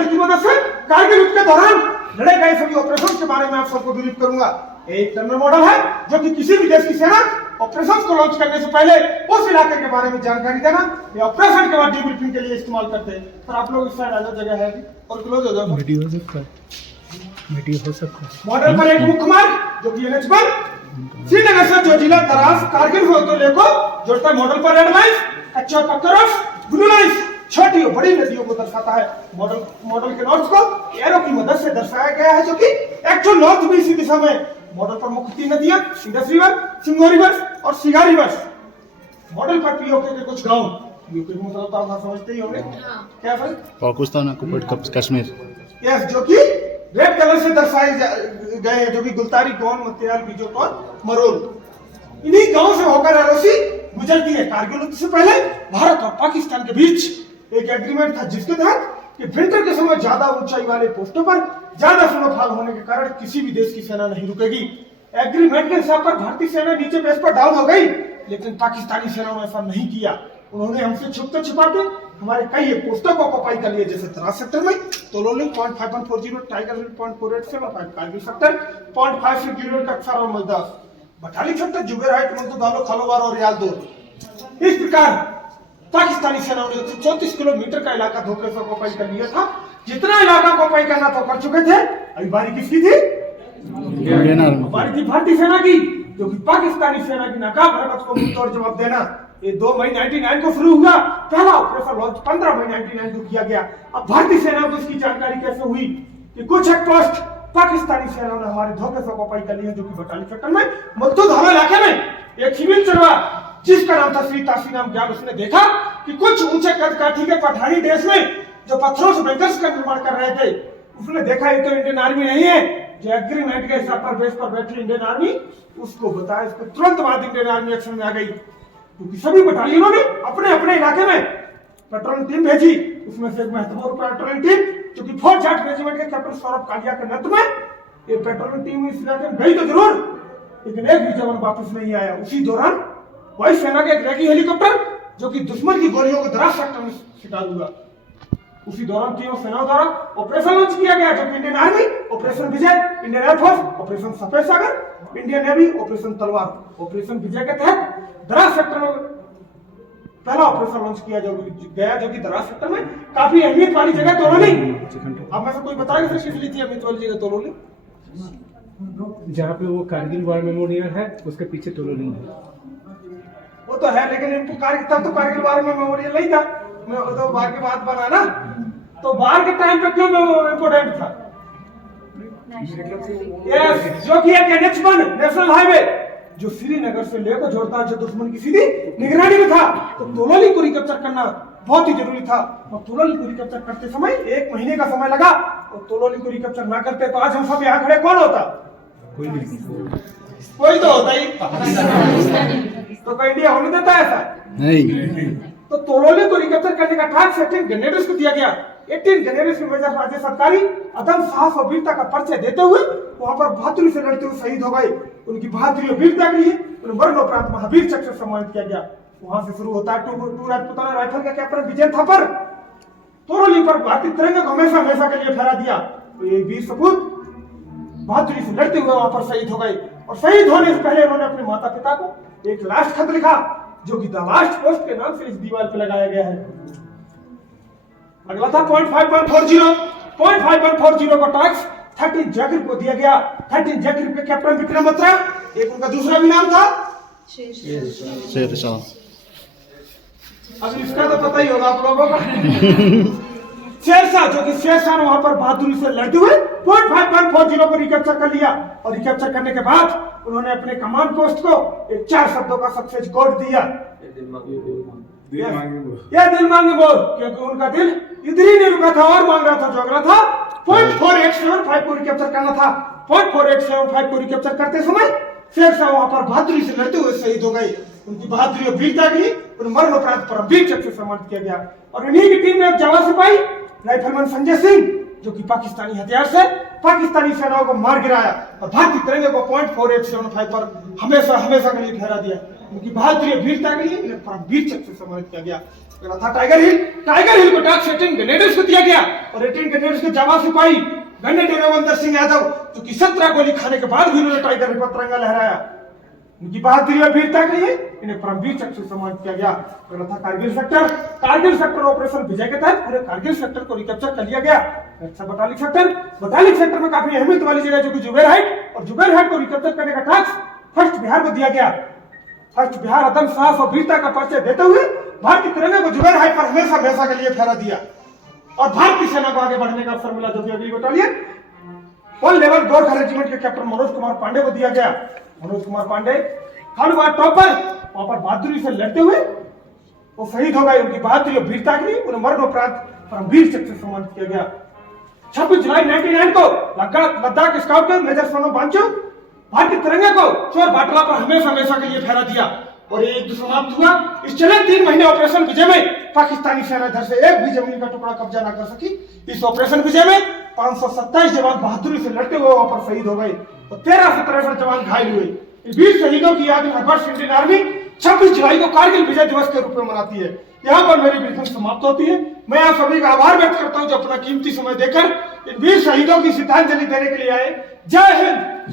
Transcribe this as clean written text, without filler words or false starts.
Model की मदद से कारगिल युद्ध के दौरान लड़े गए सभी ऑपरेशन के बारे में आप सबको ब्रीफ करूंगा। एक टर्नर मॉडल है जो कि किसी भी देश की सेना ऑपरेशन को लॉन्च करने से पहले उस इलाके के बारे में जानकारी देना या ऑपरेशन के बाद डीब्रीफिंग के लिए इस्तेमाल करते हैं। पर आप लोग इस साइड आ जाओ, जगह है अभी और क्लोज हो जाओ। वीडियो हो सकता है। मॉडल पर एक मुख्य मार्ग जो कि NH1 श्रीनगर से जो जिला द्रास कारगिल होते को जोड़ता है। मॉडल पर रेड लाइन, कच्चा पक्का रोड, ब्लू लाइन छोटी और बड़ी नदियों को दर्शाता है। मॉडल के नॉर्थ को एरो की मदद से दर्शाया गया है जो कि एक्चुअल नॉर्थ भी इसी दिशा में। मॉडल पर मुख्य 3 नदियां इंडस रिवर, सिंगो रिवर और सिगा रिवर। मॉडल पर पीओके के कुछ गांव, यूके का मतलब तो आप समझते ही होंगे क्या sir? Pakistan occupied Kashmir. Yes, जो कि रेड कलर से दर्शाए गए हैं, जो कि गुलतारी, गौन, मत्याल, बीजोट और मरोल। इन्हीं गांव से होकर एलओसी गुजरती है। कारगिल युद्ध से पहले भारत और पाकिस्तान के बीच एक एग्रीमेंट था जिसके तहत कि विंटर के समय ज्यादा ऊंचाई वाले पोस्टों पर ज्यादा स्नोफॉल होने के कारण किसी भी देश की सेना नहीं रुकेगी। एग्रीमेंट के हिसाब पर भारतीय सेना नीचे बेस पर डाउन हो गई, लेकिन पाकिस्तानी सेना ने ऐसा नहीं किया। उन्होंने हमसे छुपते छिपाते हमारे कई पोस्टों को ऑक्युपाई कर लिया, जैसे द्रास सेक्टर में तोलोलिंग 0.5140, टाइगर हिल 0.4875, कारगिल सेक्टर 0.56 किलोमीटर अक्सर और मजदास, बटालिक सेक्टर जुबेरहाइट, मंतुदालो, खालोबार और रियाल-2। इस प्रकार पाकिस्तानी सेना ने 34 किलोमीटर का इलाका धोखे से ऑक्युपाई कर लिया था। जितना इलाका ऑक्युपाई करना तो कर चुके थे। अभी बारी किसकी थी? बारी थी भारतीय सेना की, जो कि पाकिस्तानी सेना की नाकाम हरकत को मुंहतोड़ जवाब देना। ये 2 मई 1999 को शुरू हुआ। पहला ऑपरेशन लॉन्च 15 मई 1999 को किया गया। अब भारतीय सेना को इसकी जानकारी कैसे हुई कि कुछ एक पोस्ट पाकिस्तानी सेना ने हमारे धोखे से ऑक्युपाई कर लिया, जो कि बटालिक सेक्टर में मत्तूधारा इलाके में एक शिविर चलवा जिसका नाम था श्री तासी नाम ज्ञान। उसने देखा कि कुछ ऊंचे कद काठी के पठानी देश में जो पत्थरों से बैंकर्स का निर्माण कर रहे थे, उसने देखा ये तो इंडियन आर्मी नहीं है। जो एग्रीमेंट के हिसाब पर बेस पर बैठी इंडियन आर्मी, उसको बताया। इसको तुरंत बाद इंडियन आर्मी एक्शन में आ गई, क्योंकि सभी बटालियनों ने अपने अपने इलाके में पेट्रोलिंग टीम भेजी। उसमें से एक महत्वपूर्ण पेट्रोलिंग टीम जो कि 4th जाट रेजिमेंट के कैप्टन सौरभ कालिया के नेतृत्व में ये पेट्रोलिंग टीम इस इलाके में गई तो जरूर, लेकिन एक भी जवान वापस नहीं आया। उसी दौरान वायुसेना के एक रैकी हेलीकॉप्टर जो कि दुश्मन की गोलियों को द्रास सेक्टर में शिकार हुआ। उसी दौरान तीनों सेनाओं द्वारा ऑपरेशन लॉन्च किया गया, जो कि इंडियन आर्मी ऑपरेशन विजय, इंडियन एयरफोर्स ऑपरेशन सफेद सागर, इंडियन नेवी ऑपरेशन तलवार। ऑपरेशन विजय के तहत द्रास सेक्टर में पहला ऑपरेशन लॉन्च किया गया, जो कि द्रास सेक्टर में काफी अहमियत वाली जगह तोलोली। अब में से कोई बताएगा किस लिए थी अहमियत वाली जगह तोलोली? जहाँ पे वो कारगिल वॉर मेमोरियल है उसके पीछे तोलोली है। वो तो है, लेकिन इनको तब तो कारगिल वार में मेमोरियल नहीं था, तो वार के बाद बना ना। तो वार के टाइम पे क्यों इम्पोर्टेंट था? यस, जो कि एक NH1 नेशनल हाईवे जो श्रीनगर से लेकर जोड़ता है, जो दुश्मन की सीधी निगरानी में था। तो तोलोली को रिकैप्चर करना बहुत ही जरूरी था। और तोलोली को रिकैप्चर करते समय 1 महीने का समय लगा। और तोलोली को रिकैप्चर ना करते तो आज हम सब यहाँ खड़े कौन होता? कोई नहीं, कोई तो होता ही। तो कोई इंडिया होने देता है ऐसा? नहीं। तो तोलोली को रिकैप्चर करने का टास्क 18 ग्रेनेडर्स को दिया गया। 18 ग्रेनेडर्स की मेजर राजेश सरकारी अदम साहस और वीरता का परिचय देते हुए वहां पर बहादुरी से लड़ते हुए शहीद हो गए। उनकी बहादुरी और वीरता के लिए उन्हें मरणोपरांत महावीर चक्र से सम्मानित किया गया। वहां से शुरू होता है टू राजपूताना राइफल का कैप्टन विजय थापर तोलोली पर भारतीय तिरंगे को हमेशा हमेशा के लिए फहरा दिया। तो ये वीर सपूत बहादुरी से लड़ते हुए वहां पर शहीद हो गए। और शहीद होने से पहले उन्होंने अपने माता पिता को एक लास्ट खत लिखा, जो कि द लास्ट पोस्ट के नाम से इस दीवार पर लगाया गया है। अगला था 0.5140। 0.5140 को टैक्स 13 जैकब को दिया गया। 13 जैकब के कैप्टन विक्रम बत्रा, एक उनका दूसरा भी नाम था शेरशाह। अब इसका तो पता ही होगा आप लोगों को। शेरशाह, जो कि शेरशाह ने वहां पर बहादुरी से लड़ते हुए 0.5140 को रिकैप्चर कर लिया। और रिकैप्चर करने के बाद उन्होंने अपने कमांड पोस्ट को एक 4 शब्दों का सक्सेस कोड दिया, ये दिल मांगे बोल, क्योंकि उनका दिल इधर ही नहीं रुका था और मांग रहा था, जो अगला था 0.4875 को रिकैप्चर करना था। 0.4875 को रिकैप्चर करते समय शेरशाह वहां पर बहादुरी से लड़ते हुए शहीद हो गए। उनकी बहादुरी और वीरता के लिए उन्हें मरणोपरांत परमवीर चक्र से सम्मानित किया गया। और इन्हीं की टीम में एक जवान सिपाही राइफलमैन संजय सिंह, जो कि पाकिस्तानी हथियार से पाकिस्तानी सेनाओं को मार गिराया और भारतीय तिरंगे को 0.4875 पर हमेशा हमेशा के लिए फहरा दिया। उनकी बहादुरी और वीरता के लिए इन्हें परमवीर चक्र से सम्मानित किया गया। अगला था टाइगर हिल को डाक से 18 ग्रेनेडर्स को दिया गया और 18 ग्रेनेडर्स के जावा सिपाही गन्ने रविंदर सिंह यादव जो कि 17 गोली खाने के बाद भी उन्होंने टाइगर हिल पर तिरंगा लहराया। उनकी बहादुरी और वीरता के लिए इन्हें परमवीर चक्र से सम्मानित किया गया। अगला था कारगिल सेक्टर ऑपरेशन विजय के तहत पूरे कारगिल सेक्टर को रिकैप्चर कर लिया गया। अच्छा बटालिक सेक्टर में काफी अहमियत वाली जगह जो कि जुबैर हाइट और जुबैर हाइट को रिकैप्चर करने का टास्क फर्स्ट बिहार को दिया गया। फर्स्ट बिहार अदम साहस और वीरता का परिचय देते हुए भारतीय तिरंगे को जुबैर हाइट पर हमेशा के लिए फहरा दिया और भारतीय सेना को आगे बढ़ने का अवसर मिला। जो कि अगली बटालियन 1 लेवल गोरखा रेजिमेंट के कैप्टन मनोज कुमार पांडे को दिया गया। मनोज कुमार पांडे खानवा टॉप पर वहां पर बहादुरी से लड़ते हुए वो शहीद हो गए। उनकी बहादुरी और वीरता के लिए उन्हें मरणोपरांत परमवीर चक्र से सम्मानित किया गया। 26 जुलाई 1999 को लद्दाख स्काउट के मेजर सोनम वांगचुक भारतीय तिरंगे को चोर बाटला पर हमेशा के लिए फहरा दिया और ये युद्ध समाप्त हुआ। इस चले 3 महीने ऑपरेशन विजय में पाकिस्तानी सेना इधर से एक भी जमीन का टुकड़ा कब्जा न कर सकी। इस ऑपरेशन विजय में 527 जवान बहादुरी से लड़ते हुए वहां पर शहीद हो गए और 13 से 63 जवान घायल हुए। वीर शहीदों की याद में हर वर्ष इंडियन आर्मी 26 जुलाई को कारगिल विजय दिवस के रूप में मनाती है। यहाँ पर मेरी ब्रीफिंग समाप्त होती है। मैं आप सभी का आभार व्यक्त करता हूँ जो अपना कीमती समय देकर इन वीर शहीदों की श्रद्धांजलि देने के लिए आए। जय हिंद।